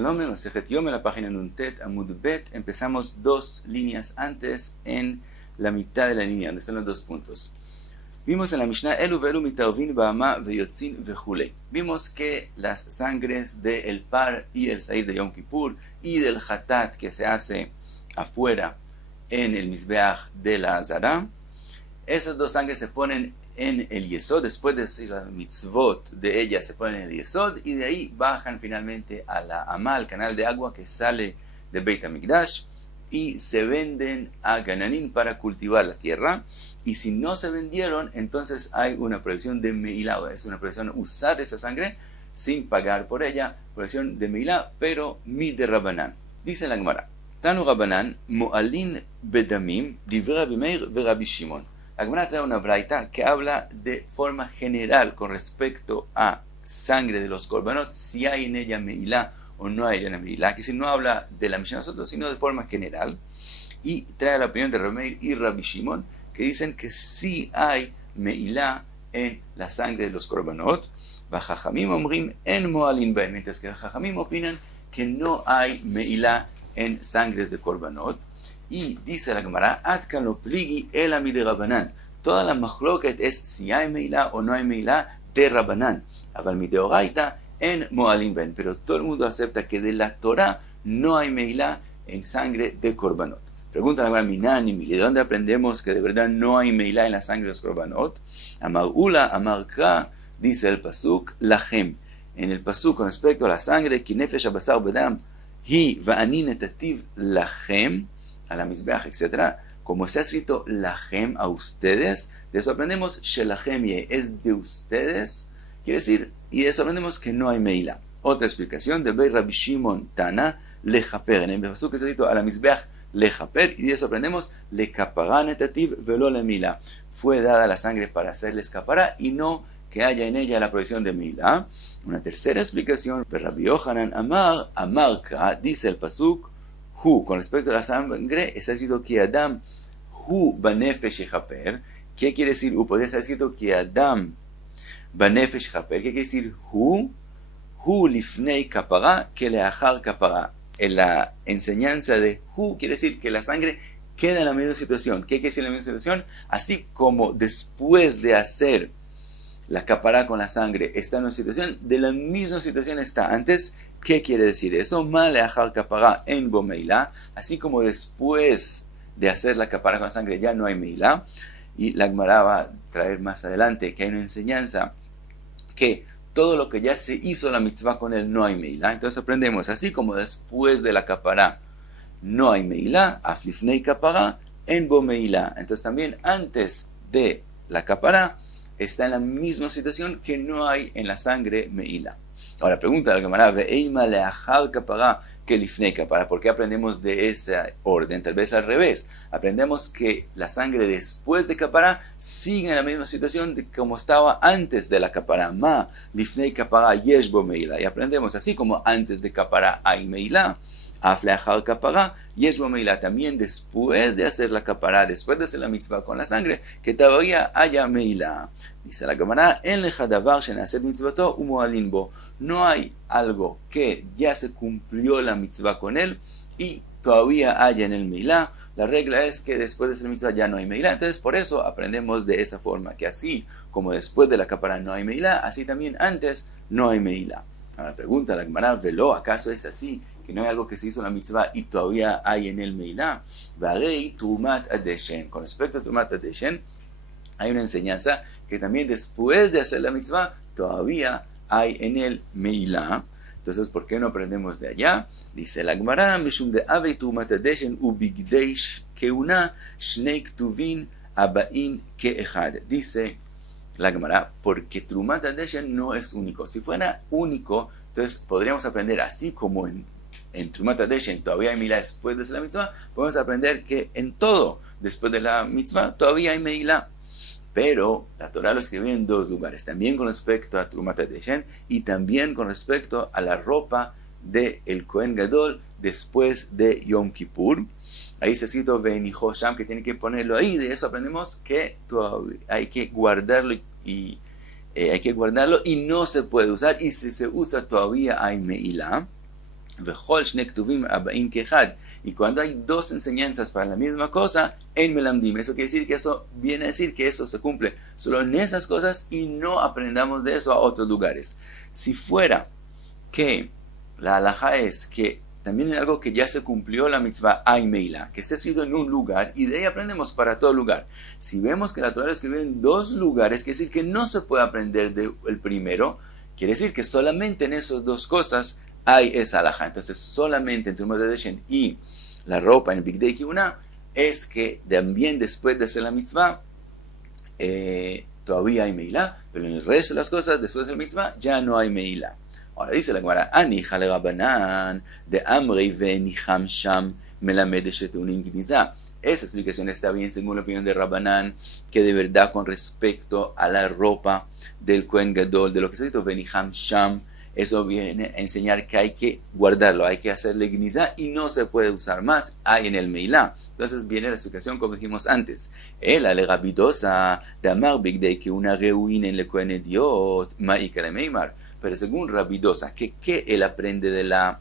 Shalom, Masejet Yom, en la página Nuntet, Amud Bet. Empezamos 2 líneas antes, en la mitad de la línea, donde están los 2 puntos. Vimos en la Mishnah, Elu velu mitarvin ba'ama veyotzin vejulei. Vimos que las sangres del par y el sair de Yom Kippur y del hatat que se hace afuera en el Mizbeach de la Azara, esas 2 sangres se ponen en el Yesod. Después de decir las mitzvot de ellas se ponen en el Yesod y de ahí bajan finalmente a la Amá, al canal de agua que sale de Beit HaMikdash, y se venden a Gananín para cultivar la tierra. Y si no se vendieron, entonces hay una prohibición de Meilá, es una prohibición usar esa sangre sin pagar por ella, prohibición de Meilá, pero mi de Rabbanan. Dice la Gemara, Tanu Rabbanan, Mo'alin bedamim, divrei Rabbi Meir ve Rabbi Shimon. La Gemara trae una braita que habla de forma general con respecto a sangre de los korbanot, si hay en ella Meilá o no hay en ella Meilá, que si no habla de la Mishnah nosotros, sino de forma general, y trae la opinión de Rabbi Meir y Rabbi Shimon, que dicen que sí hay Meilá en la sangre de los korbanot. Vajajamim omrim en moalin ben, mientras que Jajamim opinan que no hay Meilá en sangres de korbanot. Y dice la Gemara, Atkan lo pligi el ami de Rabbanan. Toda la machloket es si hay Meilá o no hay Meilá de Rabbanan. Aval mi de Oraita en moalin ben. Pero todo el mundo acepta que de la Torah no hay Meilá en sangre de korbanot. Pregunta la Gemara, Minani, ¿de dónde aprendemos que de verdad no hay Meilá en la sangre de los korbanot? Amar Ula, Amar Kra, dice el pasuk, Lachem. En el pasuk con respecto a la sangre, Ki nefesh habasar bedam, Hi va'ani netativ Lachem, a la Mizbeach, etc. Como está escrito Lachem, a ustedes, de eso aprendemos Shelachem ye, es de ustedes, quiere decir, y de eso aprendemos que no hay Meilá. Otra explicación de Beit Rabbi Shimon Tana, Lechaper, en el pasuk está escrito a la Mizbeach, Lechaper, y de eso aprendemos Lecapará netativ velo le Meilá. Fue dada la sangre para hacerle escapará y no que haya en ella la prohibición de Meilá. Una tercera explicación, Rabbi Yohanan Amar, Amarka, dice el pasuk, Hu, con respecto a la sangre, está escrito que Adam, Hu banefesh yechaper. ¿Qué quiere decir Hu? Podría estar escrito que Adam banefesh yechaper. ¿Qué quiere decir Hu? Hu lifnei kapara, que leachar kapara. En la enseñanza de Hu quiere decir que la sangre queda en la misma situación. ¿Qué quiere decir en la misma situación? Así como después de hacer la capará con la sangre está en una situación, de la misma situación está antes. ¿Qué quiere decir eso? Maleachar capará en bo Meilá, así como después de hacer la capará con la sangre ya no hay Meilá. Y la Gemara va a traer más adelante que hay una enseñanza que todo lo que ya se hizo la mitzvah con él no hay Meilá. Entonces aprendemos, así como después de la capará no hay Meilá, aflifnei capará en bo Meilá. Entonces también antes de la capará está en la misma situación que no hay en la sangre Meilá. Ahora pregunta la Gemara, ve'eima leachar capará que lifnei capará. ¿Por qué aprendemos de ese orden? Tal vez al revés. Aprendemos que la sangre después de capará sigue en la misma situación de como estaba antes de la capará. Ma lifnei capará yesh bo Meilá. Y aprendemos así como antes de capará hay Meilá. Afleachar capará yesh bo Meilá. También después de hacer la capará, después de hacer la mitzvah con la sangre, que todavía haya Meilá. Dice la Gemara, en lejadavar shenaset mitzvato umoalin bo. No hay algo que ya se cumplió la mitzvah con él y todavía haya en el Meilá. La regla es que después de hacer la mitzvah ya no hay Meilá. Entonces por eso aprendemos de esa forma, que así como después de la capará no hay Meilá, así también antes no hay Meilá. Ahora pregunta la Gemara, ¿velo? ¿Acaso es así? Que no hay algo que se hizo en la mitzvah y todavía hay en el Meilá. Varei trumat adeshen. Con respecto a trumat adeshen, hay una enseñanza que también después de hacer la mitzvah todavía hay en el Meilá. Entonces, ¿por qué no aprendemos de allá? Dice la Gemara, Mishum de Ave trumat adeshen ubigdei keuna shnei ktuvin abain keechad. Dice la Gemara, porque trumat adeshen no es único. Si fuera único, entonces podríamos aprender así como en trumat adeshen todavía hay Meilá después de hacer la mitzvah, podemos aprender que en todo después de la mitzvah todavía hay Meilá. Pero la Torah lo escribió en 2 lugares, también con respecto a Trumat HaDeshen y también con respecto a la ropa del Kohen Gadol después de Yom Kippur. Ahí se escrito Ve'enijo Sham, que tiene que ponerlo ahí. De eso aprendemos que hay que guardarlo y no se puede usar, y si se usa todavía hay Meilá. Y cuando hay dos enseñanzas para la misma cosa, en melamdim, eso quiere decir que eso viene a decir que eso se cumple solo en esas cosas y no aprendamos de eso a otros lugares. Si fuera que la halajá es que también en algo que ya se cumplió la mitzvah hay meila, que está escrito en un lugar y de ahí aprendemos para todo lugar. Si vemos que la Torah lo escribió en dos lugares, quiere decir que no se puede aprender del primero, quiere decir que solamente en esas dos cosas hay esa halajá. Entonces solamente en Trumat HaDeshen y la ropa en Bigdei Kiuna es que también después de hacer la mitzvah todavía hay meila, pero en el resto de las cosas después de la mitzvah ya no hay meila. Ahora dice la Gemara, Ani jale Rabanan de Amrei veniham sham melamed shetunin gniza. Esa explicación está bien según la opinión de Rabanan, que de verdad con respecto a la ropa del Kohen Gadol, de lo que se dice veniham sham, eso viene a enseñar que hay que guardarlo, hay que hacerle gniza y no se puede usar más, hay en el meilá. Entonces viene la explicación como dijimos antes. El alegabidosa de amar bigdei que una reuin en le Kohen Ediot, ma'ikare meimar. Pero según Rabidosa, que él aprende de la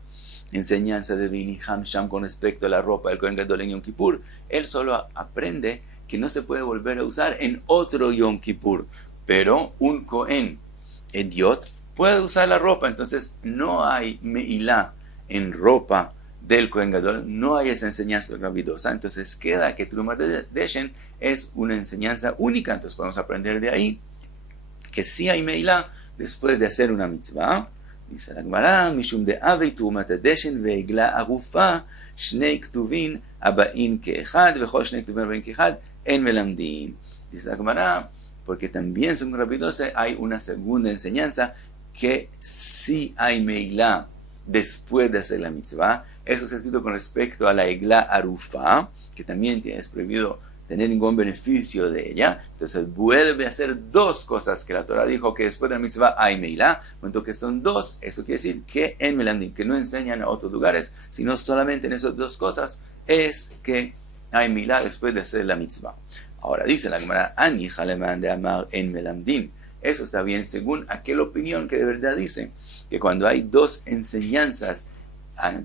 enseñanza de Bini Hamsham con respecto a la ropa del Kohen Gadol en Yom Kippur, él solo aprende que no se puede volver a usar en otro Yom Kippur, pero un Kohen Ediot puede usar la ropa, entonces no hay meilá en ropa del Kohen Gadol, no hay esa enseñanza de Rabidosa, entonces queda que Trumat HaDeshen es una enseñanza única, entonces podemos aprender de ahí que sí hay meilá después de hacer una mitzvah. Dice la Gemara, Mishum de Avei Trumat HaDeshen ve'egla arufa, shnei ktuvin aba'in ke'echad, vechol shnei ktuvin aba'in ke'echad, en melamdin. Dice la Gemara, porque también según Rabidosa hay una segunda enseñanza que sí hay meilá después de hacer la mitzvah. Eso se ha escrito con respecto a la egla arufa, que también es prohibido tener ningún beneficio de ella. Entonces vuelve a hacer dos cosas que la Torah dijo que después de la mitzvah hay meilá. Cuando que son dos, eso quiere decir que en melamdim, que no enseñan a otros lugares, sino solamente en esas dos cosas es que hay meilá después de hacer la mitzvah. Ahora dice la Gemara, Ani jaleman de amar en melamdim. Eso está bien según aquella opinión que de verdad dice que cuando hay dos enseñanzas,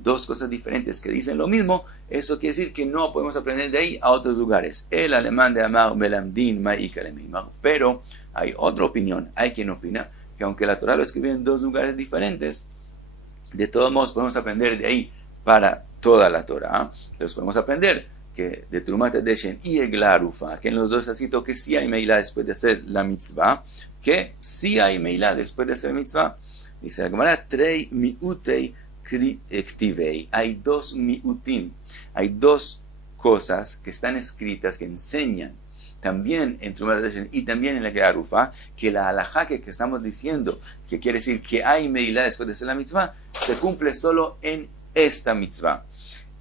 dos cosas diferentes que dicen lo mismo, eso quiere decir que no podemos aprender de ahí a otros lugares. El alemán de amar melamdin ma'ikale meimar. Pero hay otra opinión, hay quien opina que aunque la Torah lo escribió en dos lugares diferentes, de todos modos podemos aprender de ahí para toda la Torah. Entonces podemos aprender que de Trumat HaDeshen y Egla Arufa, que en los dos ha sido que sí hay meilá después de hacer la mitzvah, que sí hay meilá después de hacer la mitzvah. Dice la Gemara, Trei miutei hay dos miutim, hay dos cosas que están escritas que enseñan también en Trumat HaDeshen y también en la Egla Arufa, que la halajá que estamos diciendo, que quiere decir que hay meilá después de hacer la mitzvah, se cumple solo en esta mitzvah.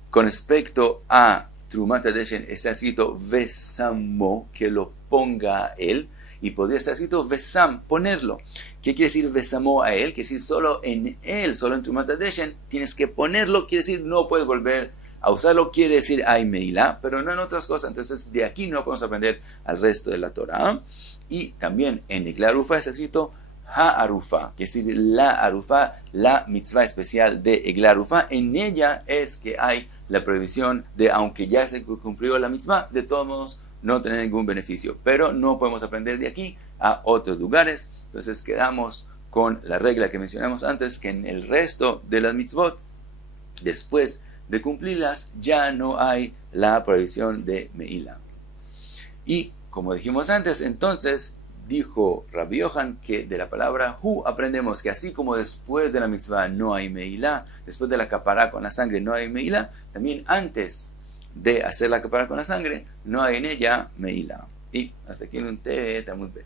Con respecto a Trumat HaDeshen está escrito Vesamo, que lo ponga a él, y podría estar escrito Vesam, ponerlo. ¿Qué quiere decir Vesamo a él? Quiere decir solo en él, solo en Trumat HaDeshen, tienes que ponerlo, quiere decir no puedes volver a usarlo, quiere decir hay meilá, pero no en otras cosas. Entonces de aquí no podemos aprender al resto de la Torah. Y también en Egla Arufa está escrito Ha-Arufa, quiere decir la Arufa, la mitzvah especial de Egla Arufa. En ella es que hay la prohibición de, aunque ya se cumplió la mitzvah, de todos modos no tener ningún beneficio. Pero no podemos aprender de aquí a otros lugares. Entonces quedamos con la regla que mencionamos antes, que en el resto de las mitzvot, después de cumplirlas, ya no hay la prohibición de meilá. Y como dijimos antes, entonces dijo Rabbi Yohan que de la palabra hu aprendemos que así como después de la mitzvah no hay meilá, después de la capará con la sangre no hay meilá, también antes de hacer la capará con la sangre no hay en ella meilá. Y hasta aquí en un Talmud Bet.